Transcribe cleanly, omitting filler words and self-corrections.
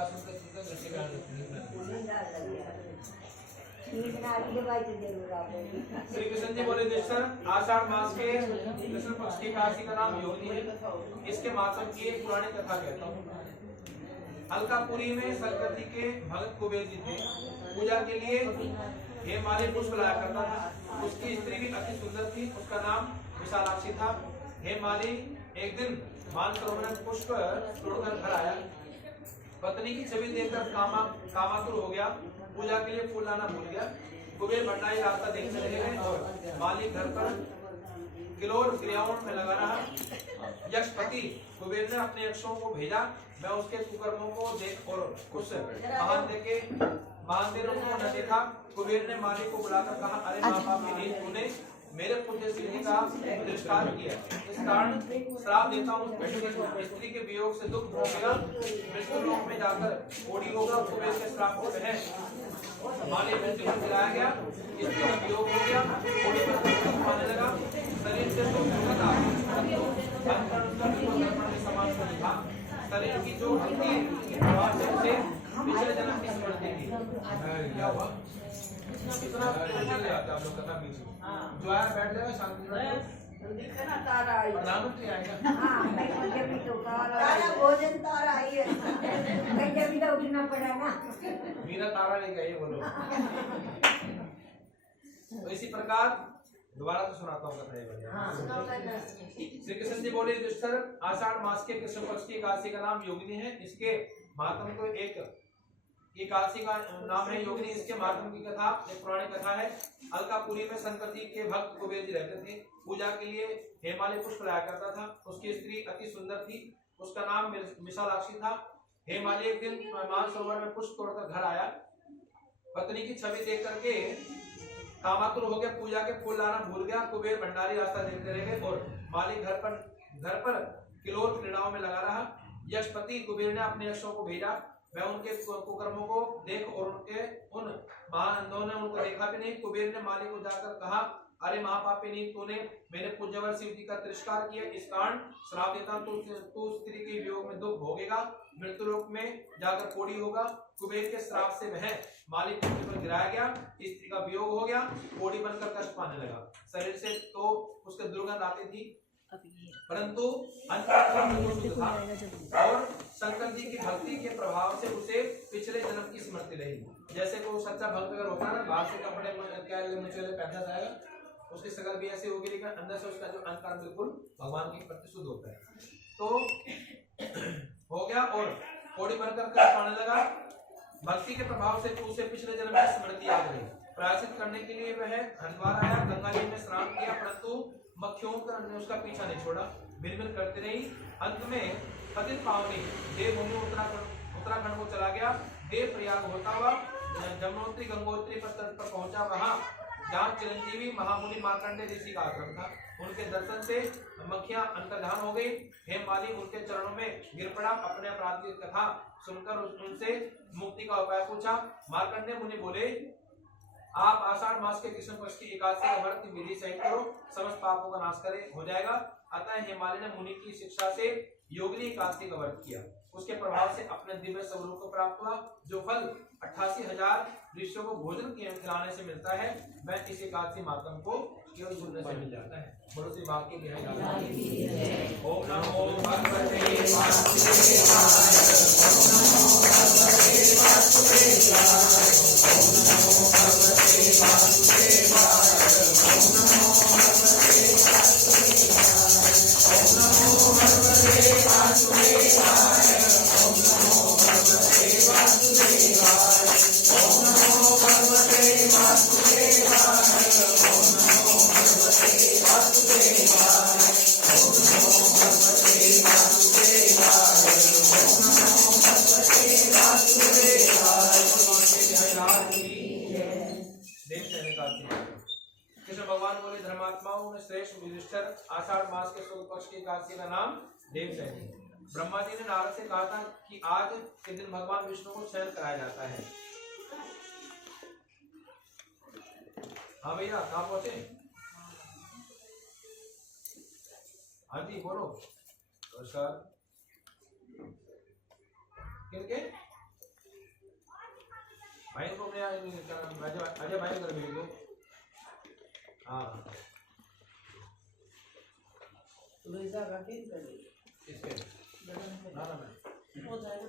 कथा सुनकर सुनकर दृष्टि का श्री कृष्ण जी बोले युधिष्ठिर, आषाढ़ मास के कृष्ण पक्ष की एकादशी का नाम योगिनी है। इसके मातम की एक पुरानी कथा कहता हूँ। अलकापुरी में सरस्वती के भगत कुबेर जी थे। पूजा के लिए हेमाली पुष्प लाया करता था। उसकी स्त्री भी अति सुंदर थी। उसका नाम विशालाक्षी था। हेमाली एक दिन मानसरोवर में पुष्प तोड़कर घर आया। पत्नी की छवि देखकर कामातुर हो गया। पूजा के लिए फूल लाना भूल गया। कुबेर भंडारी रास्ता देखने लगे और मालिक घर पर किलोर क्रियाओं में लगा रहा। यक्षपति कुबेर ने अपने यक्षों को भेजा। मैं उसके कुकर्मों को देख और उस महादेव को न देखा। कुबेर ने मालिक को बुलाकर कहा, अरे माँ बाप की नींद तूने मेरे पुत्र सिंह का तिरस्कार किया। इस कारण श्राप देता हूँ। स्त्री के वियोग से दुख भोगेगा, मृत्यु लोक में जाकर कोड़ी होगा। कुबेर के श्राप को वह मालिक मृत्यु में गिराया गया। स्त्री का वियोग हो गया, कोड़ी पर दुख पाने लगा। शरीर से दुख होता था। शरीर की जो हड्डी से पिछले जन्म की स्मृति थी। क्या हुआ? इतना आप लोग कथा बीच में जो आया बैठ जाएगा शांति से। प्रधानमंत्री आएगा। तारा भोजन तारा आई है। जब भी तो उठना पड़ा ना। मेरा तारा लेके आइए बोलो। तो इसी प्रकार दोबारा से सुनाता हूँ कथा। श्री कृष्ण जी बोले युधिष्ठिर, आषाढ़ मास के कृष्ण पक्ष की एकादशी का नाम योगिनी है। इसके महात्म को एक एकादशी का नाम है योगिनी। इसके महात्म की कथा एक पुरानी कथा है। अलकापुरी में शंकर जी के भक्त कुबेर जी रहते थे। पूजा के लिए हेमाली पुष्प लाया करता था। उसकी स्त्री अति सुंदर थी। उसका नाम विशालाक्षी था। हेमाली एक दिन मानसरोवर में पुष्प तोड़कर घर आया। पत्नी की छवि देख करके कामातुर हो गया। पूजा के फूल लाना भूल गया। कुबेर भंडारी रास्ता देखते रह गए और मालिक घर पर किलोर क्रीड़ाओं में लगा रहा। यक्षपति कुबेर ने अपने यक्षों को भेजा। मैं उनके कुकर्मों को देख और उन महानंदों ने उनको देखा भी नहीं। कुबेर ने मालिक को जाकर कहा, अरे महापापिनी, तूने मेरे पूज्यवर शिव जी का तिरस्कार किया। इस कारण श्राप देता हूं, तू स्त्री के वियोग में दुख भोगेगा, मृत्यु लोक में जाकर कोड़ी होगा। कुबेर के श्राप से वह मालिक पृथ्वी पर गिराया गया। स्त्री का वियोग हो गया, कोड़ी बनकर कष्ट पाने लगा। शरीर से तो उसके दुर्गंध आती थी, परंतु अंतरात्मा था और शंकर जी की भक्ति के प्रभाव से उसे पिछले जन्म की स्मृति रही। जैसे को सच्चा भक्त अगर होता है ना, बाहर से कपड़े क्या मुझे पहनता जाएगा, उसकी शकल भी ऐसी होगी, लेकिन अंदर से उसका जो अंतर बिल्कुल भगवान के प्रति शुद्ध होता है। तो हो गया और कोड़ी बनकर कष्ट पाने लगा। भक्ति के प्रभाव से उसे पिछले जन्म की स्मृति याद रही। प्रायश्चित करने के लिए वह हरिद्वार आया। गंगा जी में स्नान किया, परंतु मक्खियों ने उसका पीछा नहीं छोड़ा, भिन करती रही। अंत में पतित पावनी देवभूमि उत्तराखंड को चला गया। देव प्रयाग होता हुआ जमुनोत्री गंगोत्री पर पहुंचा। वहां जहाँ चिरंजीवी महामुनि मार्कंडेय ऋषि का आश्रम था। उनके दर्शन से मक्खियां अंतर्धान हो गई। हेममाली उनके चरणों में गिर पड़ा। अपने अपराध की कथा सुनकर उनसे मुक्ति का उपाय पूछा। मार्कंडेय मुनि बोले, आप आषाढ़ मास के कृष्ण पक्ष की एकादशी का व्रत विधि सहित करो, समस्त पापों का नाश करे हो जाएगा। अतः हेमाली ने मुनि की शिक्षा से योगिनी एकादशी का व्रत किया। उसके प्रभाव से अपने दिव्य स्वरूप को प्राप्त हुआ। जो फल 88,000 ऋषियों को भोजन खिलाने से मिलता है, वह इस एकादशी मातम को केवल सुनने से मिल जाता है। बड़ो सी वाक्य ओम नमो भगवते आषाढ़ मास के शुक्ल पक्ष की एकादशी का नाम देवशयनी। ब्रह्मा जी ने नारद से कहा था कि आज के दिन भगवान विष्णु को शयन कराया जाता है। हाँ भैया, कहाँ पहुंचे? हाँ जी बोलो। नमस्कार। किनके? भाई को अपने अजय भाई को भेज दो। हाँ तो वैसा रखें कर इसके ना ना मैं हो जाएगा।